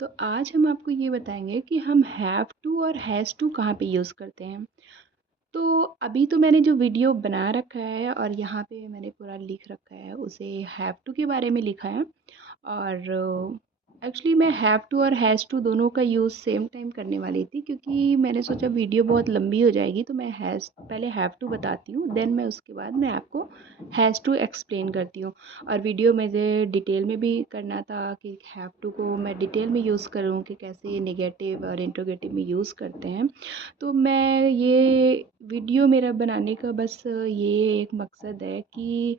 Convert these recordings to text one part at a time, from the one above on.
तो आज हम आपको ये बताएँगे कि हम हैव टू और हैज़ टू कहाँ पे यूज़ करते हैं। तो अभी तो मैंने जो वीडियो बना रखा है और यहाँ पे मैंने पूरा लिख रखा है, उसे हैव टू के बारे में लिखा है। और एक्चुअली मैं हैव टू और हैज़ टू दोनों का यूज़ सेम टाइम करने वाली थी, क्योंकि मैंने सोचा वीडियो बहुत लंबी हो जाएगी, तो मैं हैज़ पहले हैव टू बताती हूँ, देन मैं उसके बाद मैं आपको हैज़ टू एक्सप्लेन करती हूँ। और वीडियो मुझे डिटेल में भी करना था कि हैव टू को मैं डिटेल में यूज़ करूँ कि कैसे नेगेटिव और इंट्रोगेटिव में यूज़ करते हैं। तो मैं ये वीडियो मेरा बनाने का बस ये एक मकसद है कि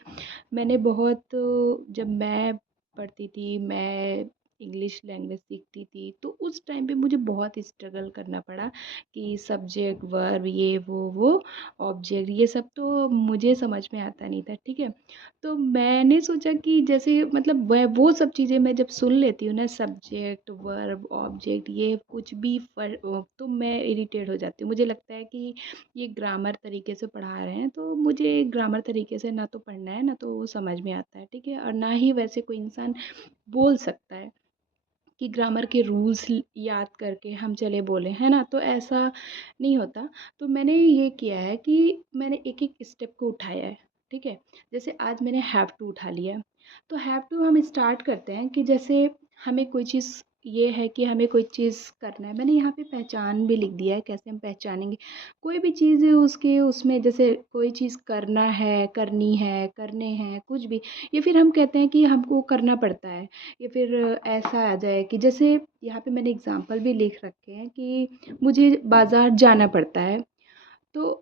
मैंने बहुत, जब मैं पढ़ती थी, मैं इंग्लिश लैंग्वेज सीखती थी, तो उस टाइम पे मुझे बहुत स्ट्रगल करना पड़ा कि सब्जेक्ट, वर्ब, ये वो ऑब्जेक्ट, ये सब तो मुझे समझ में आता नहीं था, ठीक है? तो मैंने सोचा कि जैसे मतलब वह वो सब चीज़ें मैं जब सुन लेती हूँ ना, सब्जेक्ट, वर्ब, ऑब्जेक्ट, ये कुछ भी तो मैं इरिटेट हो जाती हूँ। मुझे लगता है कि ये ग्रामर तरीके से पढ़ा रहे हैं, तो मुझे ग्रामर तरीके से ना तो पढ़ना है, ना तो वो समझ में आता है, ठीक है? और ना ही वैसे कोई इंसान बोल सकता है कि ग्रामर के रूल्स याद करके हम चले बोलें, है ना? तो ऐसा नहीं होता। तो मैंने ये किया है कि मैंने एक-एक स्टेप को उठाया है, ठीक है? जैसे आज मैंने हैव टू उठा लिया, तो हैव टू हम स्टार्ट करते हैं कि जैसे हमें कोई चीज़, ये है कि हमें कोई चीज़ करना है। मैंने यहाँ पे पहचान भी लिख दिया है, कैसे हम पहचानेंगे। कोई भी चीज़ उसके उसमें जैसे कोई चीज़ करना है, करनी है, करने हैं, कुछ भी, या फिर हम कहते हैं कि हमको करना पड़ता है, या फिर ऐसा आ जाए कि जैसे यहाँ पे मैंने एग्ज़ाम्पल भी लिख रखे हैं कि मुझे बाज़ार जाना पड़ता है। तो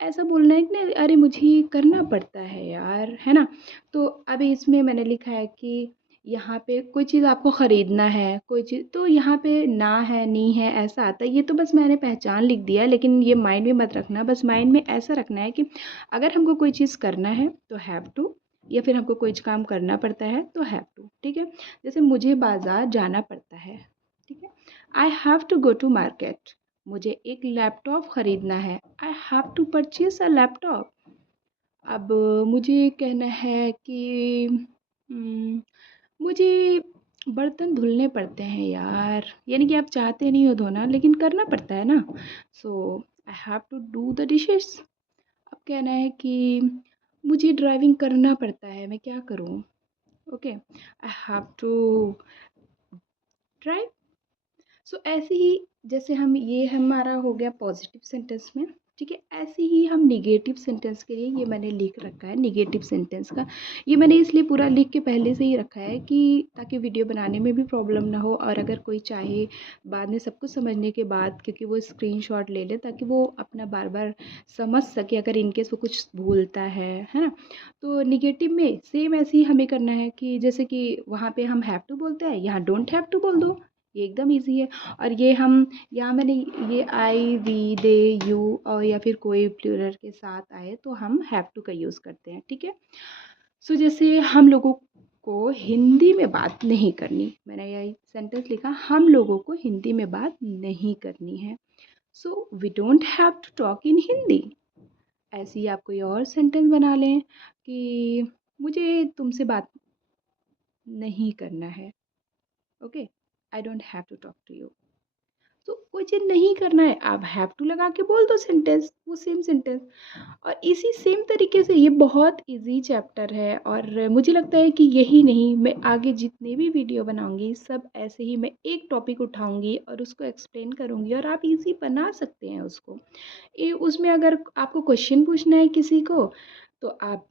ऐसा बोलना है कि नहीं, अरे मुझे ये करना पड़ता है यार, है ना? तो अभी इसमें मैंने लिखा है कि यहाँ पे कोई चीज़ आपको ख़रीदना है, कोई चीज़, तो यहाँ पे ना है, नी है, ऐसा आता है। ये तो बस मैंने पहचान लिख दिया है, लेकिन ये माइंड में मत रखना। बस माइंड में ऐसा रखना है कि अगर हमको कोई चीज़ करना है तो हैव टू, या फिर हमको कोई काम करना पड़ता है तो हैव टू, ठीक है? जैसे मुझे बाज़ार जाना पड़ता है, ठीक है? I have to go to market. मुझे एक लैपटॉप ख़रीदना है, I have to purchase a laptop. अब मुझे कहना है कि उम, मुझे बर्तन धुलने पड़ते हैं यार, यानी कि आप चाहते नहीं हो धोना, लेकिन करना पड़ता है ना। So I have to do the dishes. अब कहना है कि मुझे ड्राइविंग करना पड़ता है, मैं क्या करूँ? Okay, I have to drive. So ऐसे ही, जैसे हम, ये हमारा हो गया पॉजिटिव सेंटेंस में, ठीक है? ऐसे ही हम निगेटिव सेंटेंस के लिए, ये मैंने लिख रखा है निगेटिव सेंटेंस का। ये मैंने इसलिए पूरा लिख के पहले से ही रखा है कि ताकि वीडियो बनाने में भी प्रॉब्लम ना हो, और अगर कोई चाहे बाद में सब कुछ समझने के बाद, क्योंकि वो स्क्रीनशॉट ले ले, ताकि वो अपना बार बार समझ सके अगर इनकेस वो कुछ भूलता है ना? तो निगेटिव में सेम ऐसे ही हमें करना है कि जैसे कि वहाँ पे हम हैव टू बोलते हैं, यहाँ डोंट हैव टू बोल दो, ये एकदम ईज़ी है। और ये हम, यहाँ मैंने ये आई, वी, दे, यू, और या फिर कोई प्लूरल के साथ आए तो हम हैव टू का यूज़ करते हैं, ठीक है? सो जैसे हम लोगों को हिंदी में बात नहीं करनी, मैंने यही सेंटेंस लिखा, हम लोगों को हिंदी में बात नहीं करनी है। So we don't have to talk in Hindi. ऐसे ही आप कोई और सेंटेंस बना लें कि मुझे तुमसे बात नहीं करना है, okay? I don't have to talk to you. तो कोई चीज़ नहीं करना है, आप हैव टू लगा के बोल दो सेंटेंस, वो सेम सेंटेंस। और इसी सेम तरीके से ये बहुत इजी चैप्टर है, और मुझे लगता है कि यही नहीं, मैं आगे जितने भी वीडियो बनाऊंगी सब ऐसे ही, मैं एक टॉपिक उठाऊंगी और उसको एक्सप्लेन करूंगी, और आप इजी बना सकते हैं उसको। उसमें अगर आपको क्वेश्चन पूछना है किसी को, तो आप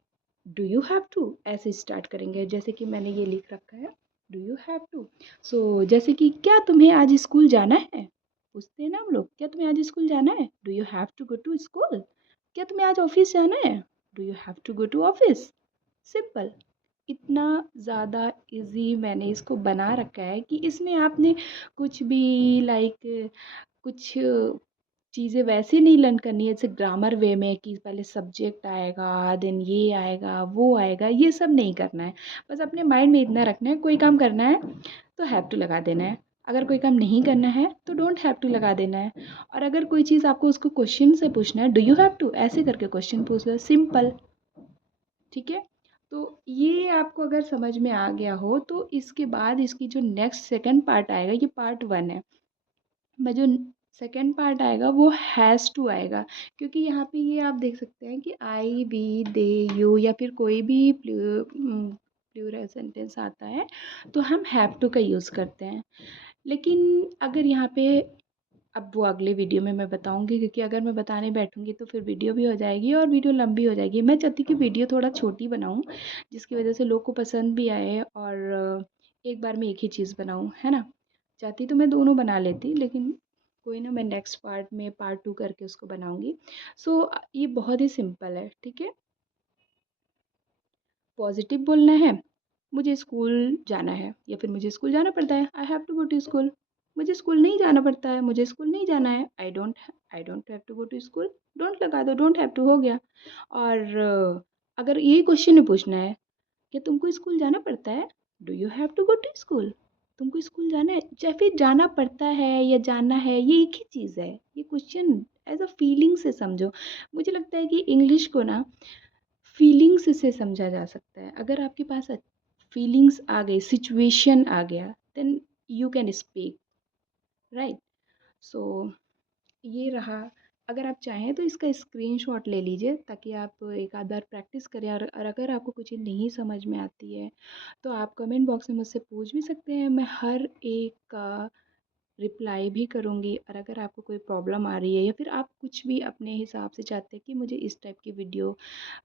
डू यू हैव टू ऐसे स्टार्ट करेंगे, जैसे कि मैंने ये लिख रखा है, डू यू हैव टू। सो जैसे कि क्या तुम्हें आज स्कूल जाना है, पूछते हैं ना हम लोग, क्या तुम्हें आज स्कूल जाना है, do you have to go to school. क्या तुम्हें आज ऑफिस जाना है, do you have to go to office. Simple. इतना ज़्यादा इजी मैंने इसको बना रखा है कि इसमें आपने कुछ भी लाइक कुछ चीज़ें वैसे नहीं लर्न करनी है, जैसे ग्रामर वे में कि पहले सब्जेक्ट आएगा, देन ये आएगा, वो आएगा, ये सब नहीं करना है। बस अपने माइंड में इतना रखना है, कोई काम करना है तो हैव टू लगा देना है, अगर कोई काम नहीं करना है तो डोंट हैव टू लगा देना है। और अगर कोई चीज़ आपको उसको क्वेश्चन से पूछना है, डू यू हैव टू ऐसे करके क्वेश्चन पूछ लो, सिंपल, ठीक है? तो ये आपको अगर समझ में आ गया हो तो इसके बाद इसकी जो नेक्स्ट सेकंड पार्ट आएगा, ये पार्ट 1 है। मैं जो सेकंड पार्ट आएगा वो हैज़ टू आएगा, क्योंकि यहाँ पे ये आप देख सकते हैं कि आई, वी, दे, यू या फिर कोई भी प्लूरल सेंटेंस आता है तो हम हैव टू का यूज़ करते हैं। लेकिन अगर यहाँ पे, अब वो अगले वीडियो में मैं बताऊँगी, क्योंकि अगर मैं बताने बैठूँगी तो फिर वीडियो भी हो जाएगी और वीडियो लंबी हो जाएगी। मैं चाहती हूँ कि वीडियो थोड़ा छोटी बनाऊँ, जिसकी वजह से लोग को पसंद भी आए और एक बार में एक ही चीज़ बनाऊँ, है ना? चाहती तो मैं दोनों बना लेती, लेकिन कोई ना, मैं नेक्स्ट पार्ट में पार्ट 2 करके उसको बनाऊँगी। सो ये बहुत ही सिंपल है, ठीक है? पॉज़िटिव बोलना है, मुझे स्कूल जाना है या फिर मुझे स्कूल जाना पड़ता है, I have to go to school. मुझे स्कूल नहीं जाना पड़ता है, मुझे स्कूल नहीं जाना है, I don't have to go to school. Don't लगा दो, डोंट हैव टू हो गया। और अगर यही क्वेश्चन में पूछना है कि तुमको स्कूल जाना पड़ता है, do you have to go to school? तुमको स्कूल जाना है या फिर जाना पड़ता है या जाना है, ये एक ही चीज़ है। ये क्वेश्चन एज़ अ फीलिंग से समझो। मुझे लगता है कि इंग्लिश को ना फीलिंग्स से समझा जा सकता है। अगर आपके पास फीलिंग्स आ गई, सिचुएशन आ गया, then you can speak, right? So ये रहा। अगर आप चाहें तो इसका स्क्रीनशॉट ले लीजिए ताकि आप एक आध बार प्रैक्टिस करें, और अगर आपको कुछ चीज़ नहीं समझ में आती है तो आप कमेंट बॉक्स में मुझसे पूछ भी सकते हैं। मैं हर एक का रिप्लाई भी करूँगी, और अगर आपको कोई प्रॉब्लम आ रही है या फिर आप कुछ भी अपने हिसाब से चाहते हैं कि मुझे इस टाइप की वीडियो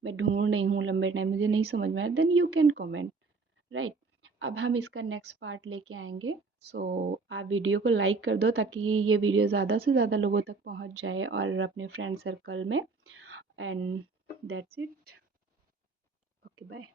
मैं ढूँढ रही हूँ लंबे टाइम, मुझे नहीं समझ में आया, then you can comment, right? अब हम इसका नेक्स्ट पार्ट लेके आएँगे। सो आप वीडियो को लाइक कर दो ताकि ये वीडियो ज़्यादा से ज़्यादा लोगों तक पहुँच जाए और अपने फ्रेंड सर्कल में। And that's it. Okay, bye.